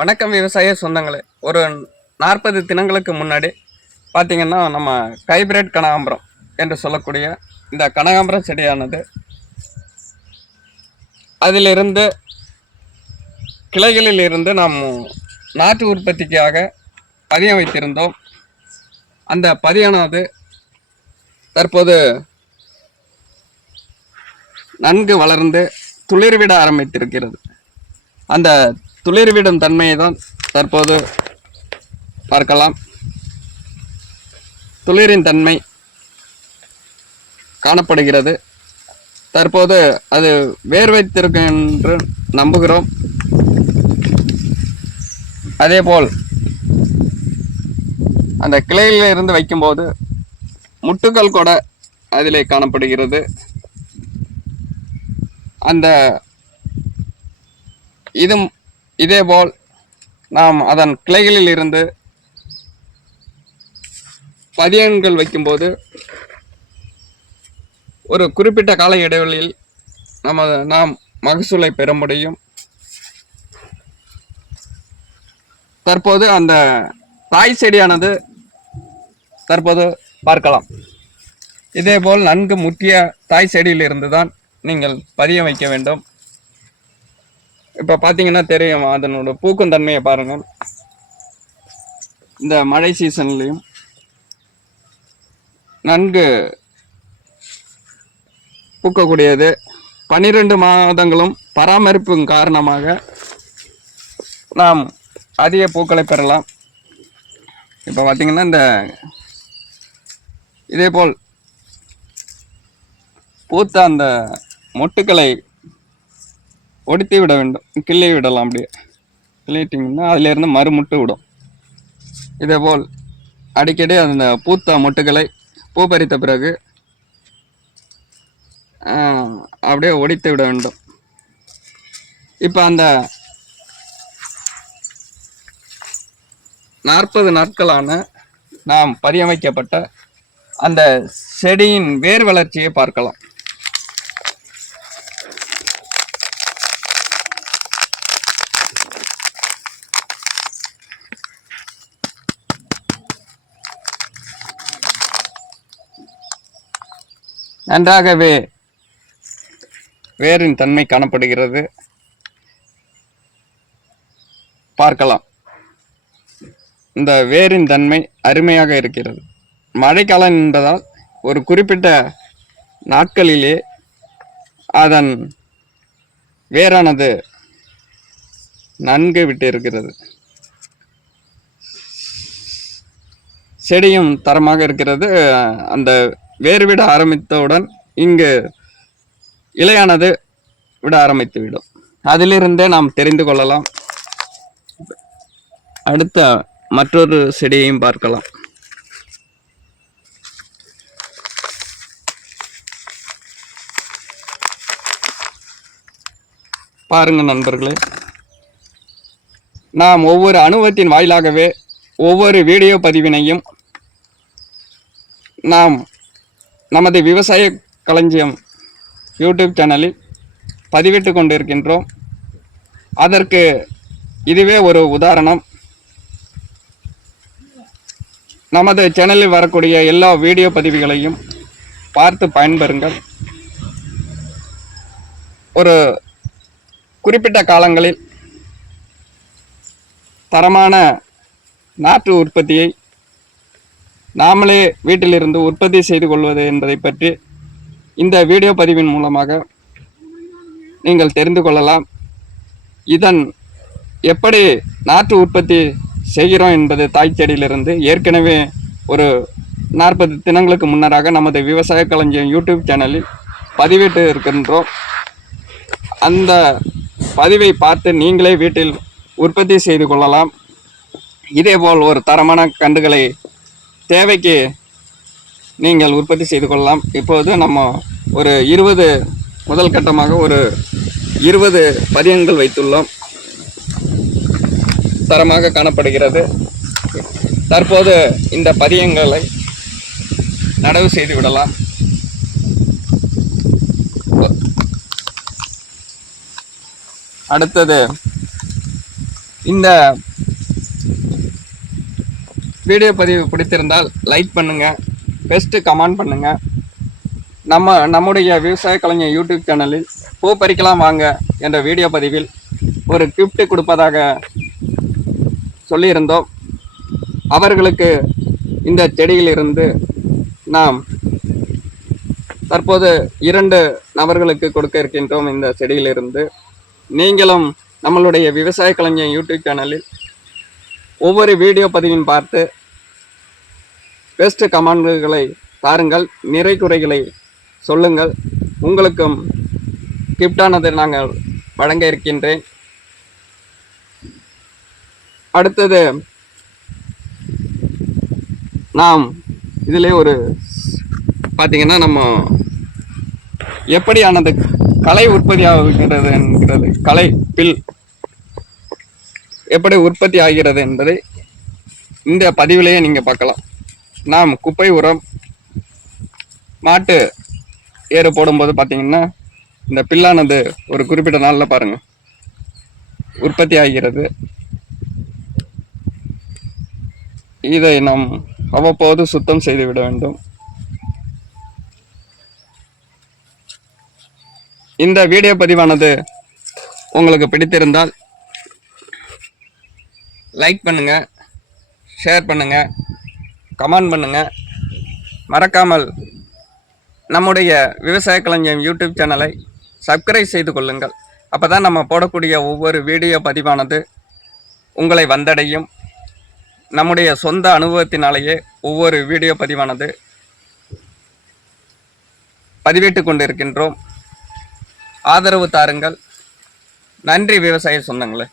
வணக்கம் விவசாய சொந்தங்களே. ஒரு 40 தினங்களுக்கு முன்னாடி பார்த்தீங்கன்னா, நம்ம ஹைபிரிட் கனகாம்பரம் என்று சொல்லக்கூடிய இந்த கனகாம்பரம் செடியானது அதிலிருந்து கிளைகளில் இருந்து நாம் நாற்று உற்பத்திக்காக பதியம் வைத்திருந்தோம். அந்த பதியானது தற்போது நன்கு வளர்ந்து துளிர்விட ஆரம்பித்திருக்கிறது. அந்த துளிர்விடும் தன்மையை தான் தற்போது பார்க்கலாம். துளிரின் தன்மை காணப்படுகிறது. தற்போது அது வேர் வைத்திருக்கும் என்று நம்புகிறோம். அதேபோல் அந்த கிளையில இருந்து வைக்கும்போது முட்டுக்கள் கூட அதிலே காணப்படுகிறது. அந்த இதேபோல் நாம் அதன் கிளைகளில் இருந்து பதியங்கள் வைக்கும்போது ஒரு குறிப்பிட்ட கால இடைவெளியில் நாம் மகசூலை பெற முடியும். தற்போது அந்த தாய் செடியானது தற்போது பார்க்கலாம். இதேபோல் நன்கு முற்றிய தாய் செடியில் இருந்து தான் நீங்கள் பதியம் வைக்க வேண்டும். இப்போ பார்த்தீங்கன்னா தெரியும், அதனோட பூக்கும் தன்மையை பாருங்கள். இந்த மழை சீசன்லையும் நன்கு பூக்கக்கூடியது. 12 மாதங்களும் பராமரிப்பு காரணமாக நாம் அதிக பூக்களை பெறலாம். இப்போ பார்த்தீங்கன்னா இதேபோல் பூத்த அந்த மொட்டுக்களை ஒடித்து விட வேண்டும். கிள்ளி விடலாம். அப்படியே கிள்ளிட்டிங்கன்னா அதிலிருந்து மறுமுட்டு விடும். இதேபோல் அடிக்கடி அந்த பூத்த மொட்டுக்களை பூ பறித்த பிறகு அப்படியே ஒடித்து விட வேண்டும். இப்போ அந்த 40 நாட்களான நாம் பதியம் வைக்கப்பட்ட அந்த செடியின் வேர் வளர்ச்சியை பார்க்கலாம். நன்றாகவே வேரின் தன்மை காணப்படுகிறது. பார்க்கலாம், இந்த வேரின் தன்மை அருமையாக இருக்கிறது. மழைக்காலம் என்பதால் ஒரு குறிப்பிட்ட நாட்களிலே அதன் வேரானது நன்கு விட்டு இருக்கிறது. செடியும் தரமாக இருக்கிறது. அந்த வேர் விட ஆரம்பித்தவுடன் இங்கு இலையானது விட ஆரம்பித்து விடும். அதிலிருந்தே நாம் தெரிந்து கொள்ளலாம். அடுத்த மற்றொரு செடியையும் பார்க்கலாம். பாருங்க நண்பர்களே, நாம் ஒவ்வொரு அனுபவத்தின் வாயிலாகவே ஒவ்வொரு வீடியோ பதிவினையும் நாம் நமது விவசாய களஞ்சியம் யூடியூப் சேனலில் பதிவிட்டு கொண்டிருக்கின்றோம். அதற்கு இதுவே ஒரு உதாரணம். நமது சேனலில் வரக்கூடிய எல்லா வீடியோ பதிவுகளையும் பார்த்து பயன்பெறுங்கள். ஒரு குறிப்பிட்ட காலங்களில் தரமான நாற்று உற்பத்தியை நாமளே வீட்டிலிருந்து உற்பத்தி செய்து கொள்வது என்பதை பற்றி இந்த வீடியோ பதிவின் மூலமாக நீங்கள் தெரிந்து கொள்ளலாம். இதன் எப்படி நாற்று உற்பத்தி செய்கிறோம் என்பது தாய் செடியிலிருந்து ஏற்கனவே ஒரு 40 தினங்களுக்கு முன்னராக நமது விவசாய களஞ்சியம் யூடியூப் சேனலில் பதிவிட்டு இருக்கின்றோம். அந்த பதிவை பார்த்து நீங்களே வீட்டில் உற்பத்தி செய்து கொள்ளலாம். இதேபோல் ஒரு தரமான கன்றுகளை தேவைக்கு நீங்கள் உற்பத்தி செய்து கொள்ளலாம். இப்போது நம்ம ஒரு 20 முதல் கட்டமாக ஒரு 20 பதியங்கள் வைத்துள்ளோம். தரமாக காணப்படுகிறது. தற்போது இந்த பதியங்களை நடவு செய்து விடலாம். அடுத்தது இந்த வீடியோ பதிவு பிடித்திருந்தால் லைக் பண்ணுங்கள், பெஸ்ட்டு கமெண்ட் பண்ணுங்கள். நம்முடைய விவசாய கலைஞர் யூடியூப் சேனலில் பூ பறிக்கலாம் வாங்க என்ற வீடியோ பதிவில் ஒரு கிஃப்ட் கொடுப்பதாக சொல்லியிருந்தோம். அவர்களுக்கு இந்த செடியிலிருந்து நாம் தற்போது 2 நபர்களுக்கு கொடுக்க இருக்கின்றோம். இந்த செடியிலிருந்து நீங்களும் நம்மளுடைய விவசாய கலைஞர் யூடியூப் சேனலில் ஒவ்வொரு வீடியோ பதிவின் பார்த்து பெஸ்ட் கமெண்ட்களை தாருங்கள், நிறை குறைகளை சொல்லுங்கள். உங்களுக்கும் கிஃப்டானது நாங்கள் வழங்க இருக்கின்றேன். அடுத்தது நாம் இதிலே ஒரு பார்த்தீங்கன்னா நம்ம எப்படியானது கலை உற்பத்தி ஆகிறது என்கிறது, கலை பில் எப்படி உற்பத்தி ஆகிறது என்பதை இந்த பதிவிலேயே நீங்கள் பார்க்கலாம். நாம் குப்பை உரம் மாட்டு ஏறு போடும்போது பார்த்தீங்கன்னா இந்த பில்லானது ஒரு குறிப்பிட்ட நாளில் பாருங்கள் உற்பத்தி ஆகிறது. இதை நாம் அவ்வப்போது சுத்தம் செய்து விட வேண்டும். இந்த வீடியோ பதிவானது உங்களுக்கு பிடித்திருந்தால் லைக் பண்ணுங்க, ஷேர் பண்ணுங்க, கமெண்ட் பண்ணுங்க. மறக்காமல் நம்முடைய விவசாய கலைஞர் யூடியூப் சேனலை சப்ஸ்கிரைப் செய்து கொள்ளுங்கள். அப்போ தான் நம்ம போடக்கூடிய ஒவ்வொரு வீடியோ பதிவானது உங்களை வந்தடையும். நம்முடைய சொந்த அனுபவத்தினாலேயே ஒவ்வொரு வீடியோ பதிவானது பதிவிட்டு கொண்டிருக்கின்றோம். ஆதரவு தாருங்கள். நன்றி விவசாய சொந்தங்களே.